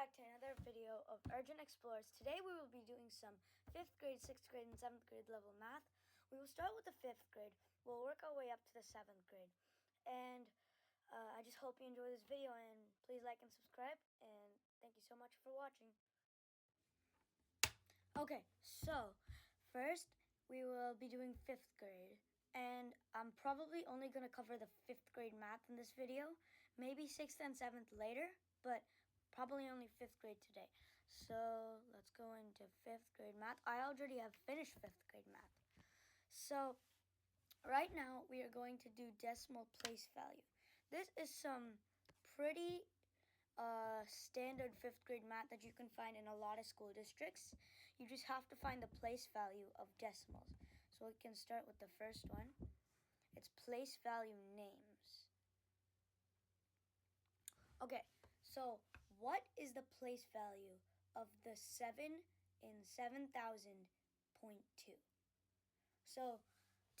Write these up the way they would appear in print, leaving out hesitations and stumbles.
back to another video of Arjun Explores. Today we will be doing some 5th grade, 6th grade, and 7th grade level math. We will start with the 5th grade. We'll work our way up to the 7th grade. And I just hope you enjoy this video, and please like and subscribe. And thank you so much for watching. Okay, so first we will be doing 5th grade. And I'm probably only going to cover the 5th grade math in this video. Maybe 6th and 7th later, but probably only 5th grade today. So let's go into 5th grade math. I already have finished 5th grade math. So right now we are going to do decimal place value. This is some pretty standard 5th grade math that you can find in a lot of school districts. You just have to find the place value of decimals. So we can start with the first one. It's place value names. Okay, so what is the place value of the 7 in 7,000.2? So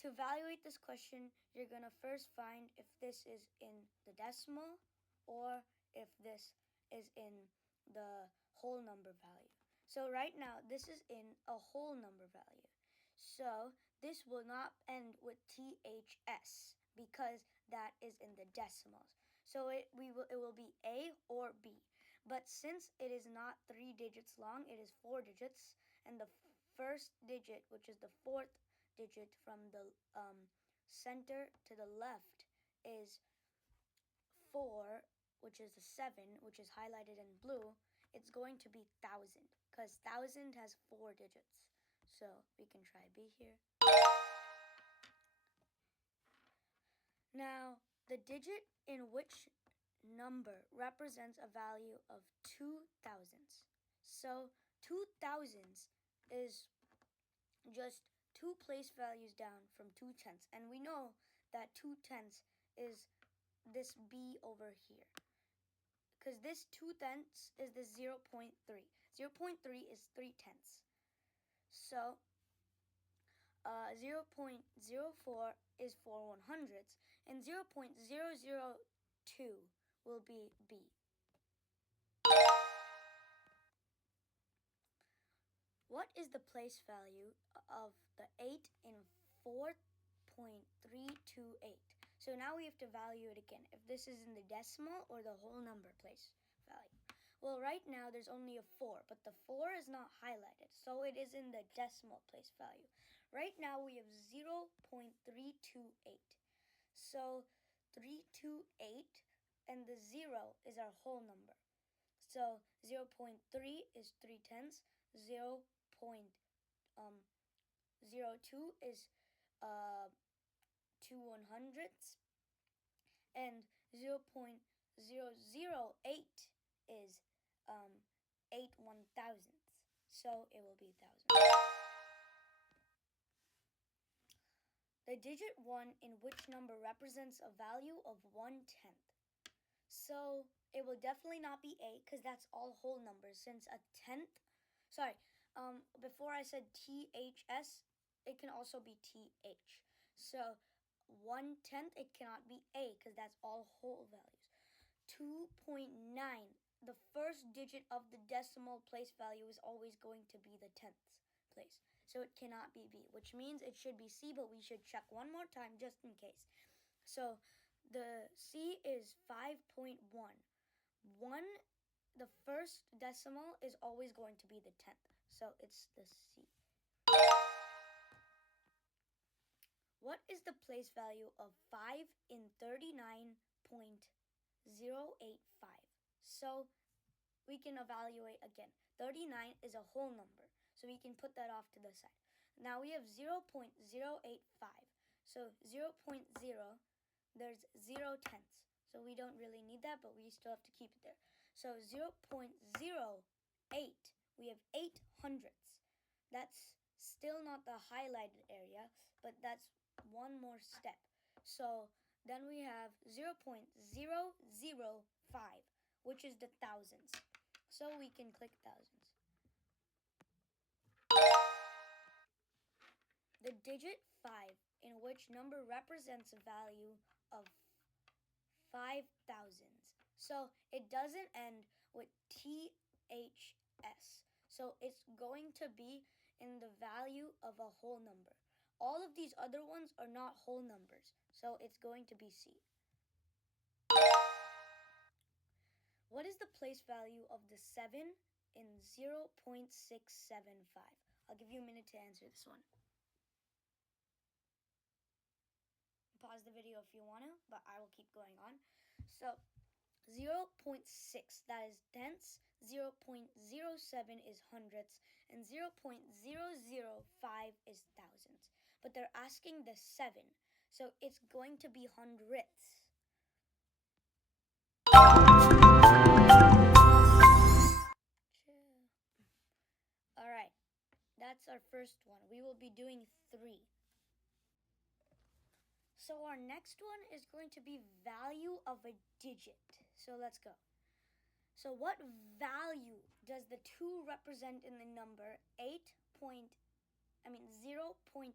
to evaluate this question, you're going to first find if this is in the decimal or if this is in the whole number value. So right now, this is in a whole number value. So this will not end with THS because that is in the decimals. So it will be A or B. But since it is not 3 digits long, it is 4 digits, and the first digit, which is the 4th digit from the center to the left, is 4, which is the 7, which is highlighted in blue. It's going to be 1,000 because 1,000 has 4 digits. So we can try B here. Now, the digit in which number represents a value of 2 thousands. So 2 thousands is just 2 place values down from 2 tenths. And we know that 2 tenths is this B over here, because this 2 tenths is the 0.3. 0.3 is 3 tenths. So 0.04 is 4 100ths, and 0.002 will be B. What is the place value of the 8 in 4.328? So now we have to value it again, if this is in the decimal or the whole number place value. Well, right now there's only a 4, but the 4 is not highlighted, so it is in the decimal place value. Right now we have 0.328. So 328 and the 0 is our whole number. So 0.3 is 3 tenths, 0.02 is 2 100ths, and 0.008 is 8 1,000ths. So it will be 1,000. The digit 1 in which number represents a value of 1/10. So it will definitely not be 8 because that's all whole numbers, since a tenth, before I said THS, it can also be TH. So 1/10, it cannot be A because that's all whole values. 2.9, the first digit of the decimal place value is always going to be the tenths place. So it cannot be B, which means it should be C, but we should check one more time just in case. So the C is 5.1. The first decimal is always going to be the tenth. So it's the C. What is the place value of 5 in 39.085? So we can evaluate again. 39 is a whole number, so we can put that off to the side. Now we have 0.085. So 0.0, there's 0 tenths. So we don't really need that, but we still have to keep it there. So 0.08, we have 8 hundredths. That's still not the highlighted area, but that's one more step. So then we have 0.005, which is the thousands. So we can click thousands. The digit 5 in which number represents a value of 5 thousands. So it doesn't end with THS THS. So it's going to be in the value of a whole number. All of these other ones are not whole numbers, so it's going to be C. What is the place value of the 7 in 0.675? I'll give you a minute to answer this one. Pause the video if you want to, but I will keep going on. So 0.6, that is tenths, 0.07 is hundredths, and 0.005 is thousandths. But they're asking the 7, so it's going to be hundredths. Alright, that's our first one. We will be doing 3. So our next one is going to be value of a digit. So let's go. So what value does the 2 represent in the number 0.826?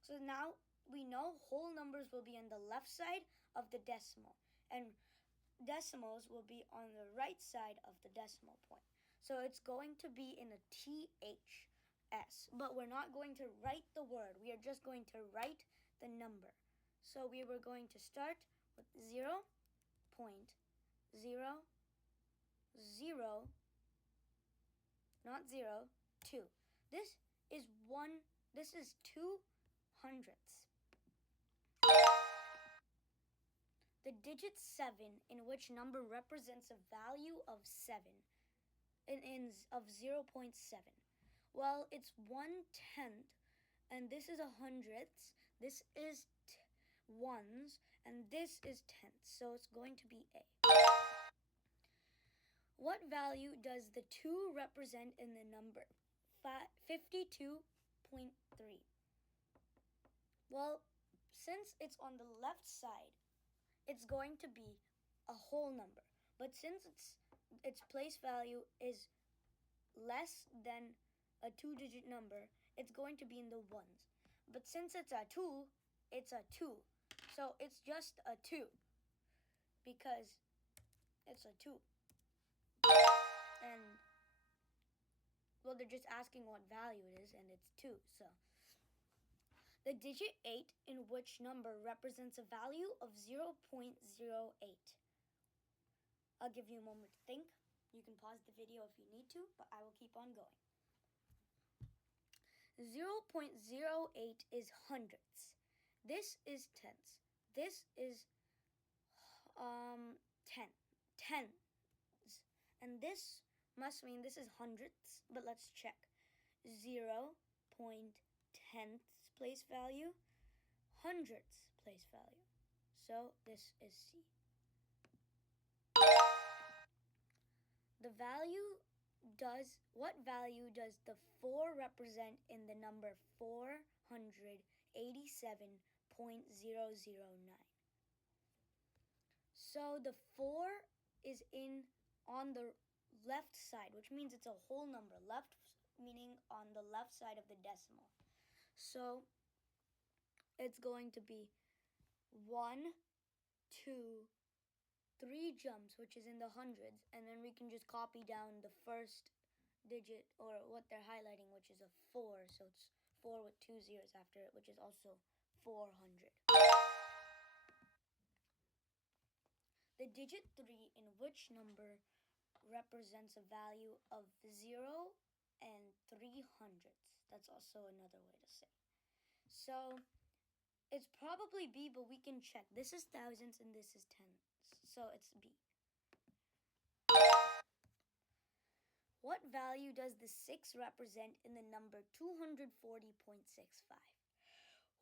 So now we know whole numbers will be on the left side of the decimal, and decimals will be on the right side of the decimal point. So it's going to be in a THS, but we're not going to write the word. We are just going to write the number. So we were going to start with 0.00, not 0, 2. This is 2 hundredths. The digit 7, in which number represents a value of 7, of 0.7. Well, it's 1/10, and this is a hundredths. This is ones, and this is tenths. So it's going to be A. What value does the 2 represent in the number 52.3? Well, since it's on the left side, it's going to be a whole number. But since its place value is less than a 2-digit number, it's going to be in the ones. But since it's a 2, it's a 2. So it's just a 2 because it's a 2. And, well, they're just asking what value it is, and it's 2. So the digit 8, in which number represents a value of 0.08. I'll give you a moment to think. You can pause the video if you need to, but I will keep on going. 0.08 is hundredths. This is tenths. This is tens. And this must mean this is hundredths, but let's check. 0.10ths place value, hundredths place value. So this is C. What value does the 4 represent in the number 487.009? So the 4 is on the left side, which means it's a whole number. Left meaning on the left side of the decimal. So it's going to be 1, 2, 3 jumps, which is in the hundreds, and then we can just copy down the first digit, or what they're highlighting, which is a 4. So it's 4 with 2 zeros after it, which is also 400. The digit 3, in which number represents a value of 0 and 3 hundredths. That's also another way to say. So it's probably B, but we can check. This is thousands and this is tens, so it's B. What value does the 6 represent in the number 240.65?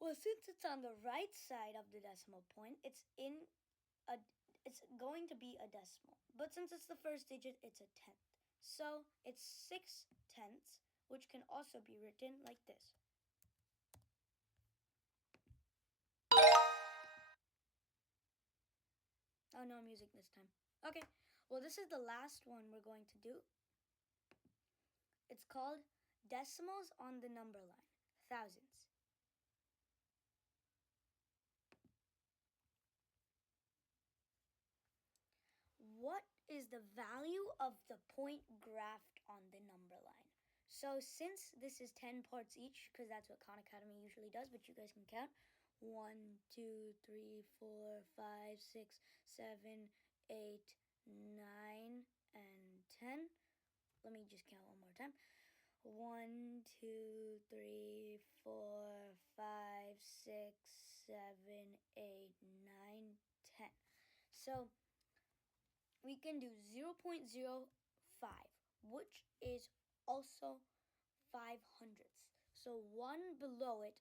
Well, since it's on the right side of the decimal point, it's going to be a decimal. But since it's the first digit, it's a tenth. So it's 6 tenths, which can also be written like this. Oh, no music this time. Okay, well, this is the last one we're going to do. It's called decimals on the number line, thousands. what is the value of the point graphed on the number line? So since this is 10 parts each, because that's what Khan Academy usually does, but you guys can count 1, 2, 3, 4, 5, 6, 7, 8, 9, and 10. Let me just count one more time. 1, 2, 3, 4, 5, 6, 7, 8, 9, 10. So we can do 0.05, which is also 5 hundredths. So one below it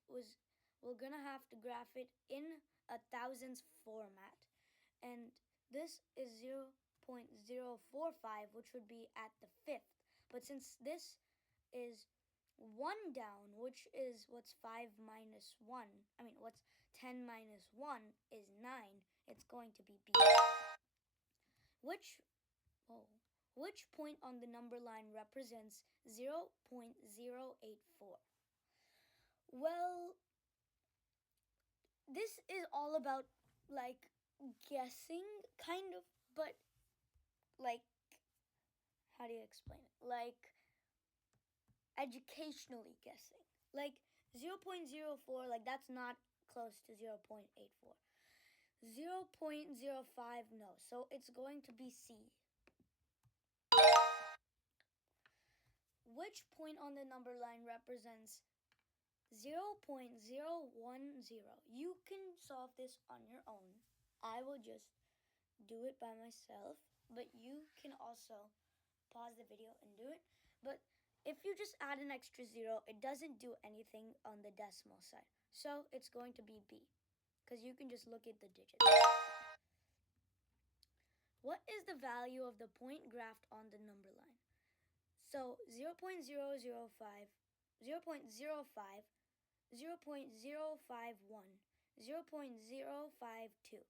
we're gonna have to graph it in a thousands format, and this is 0.045, which would be at the fifth. But since this is 1 down, which is what's 5 minus 1, what's 10 minus 1 is 9, it's going to be B. Which point on the number line represents 0.084? Well, this is all about like guessing, kind of, but like, how do you explain it? Like educationally guessing. Like 0.04, like that's not close to 0.84. 0.05, no. So it's going to be C. Which point on the number line represents 0.010? You can solve this on your own. I will just do it by myself, but you can also pause the video and do it. But if you just add an extra 0, it doesn't do anything on the decimal side. So it's going to be B, because you can just look at the digits. What is the value of the point graphed on the number line? So 0.005, 0.05, 0.051, 0.052.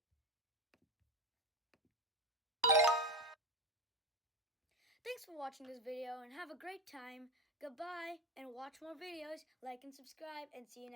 Thanks for watching this video and have a great time. Goodbye, and watch more videos, like and subscribe, and see you next time.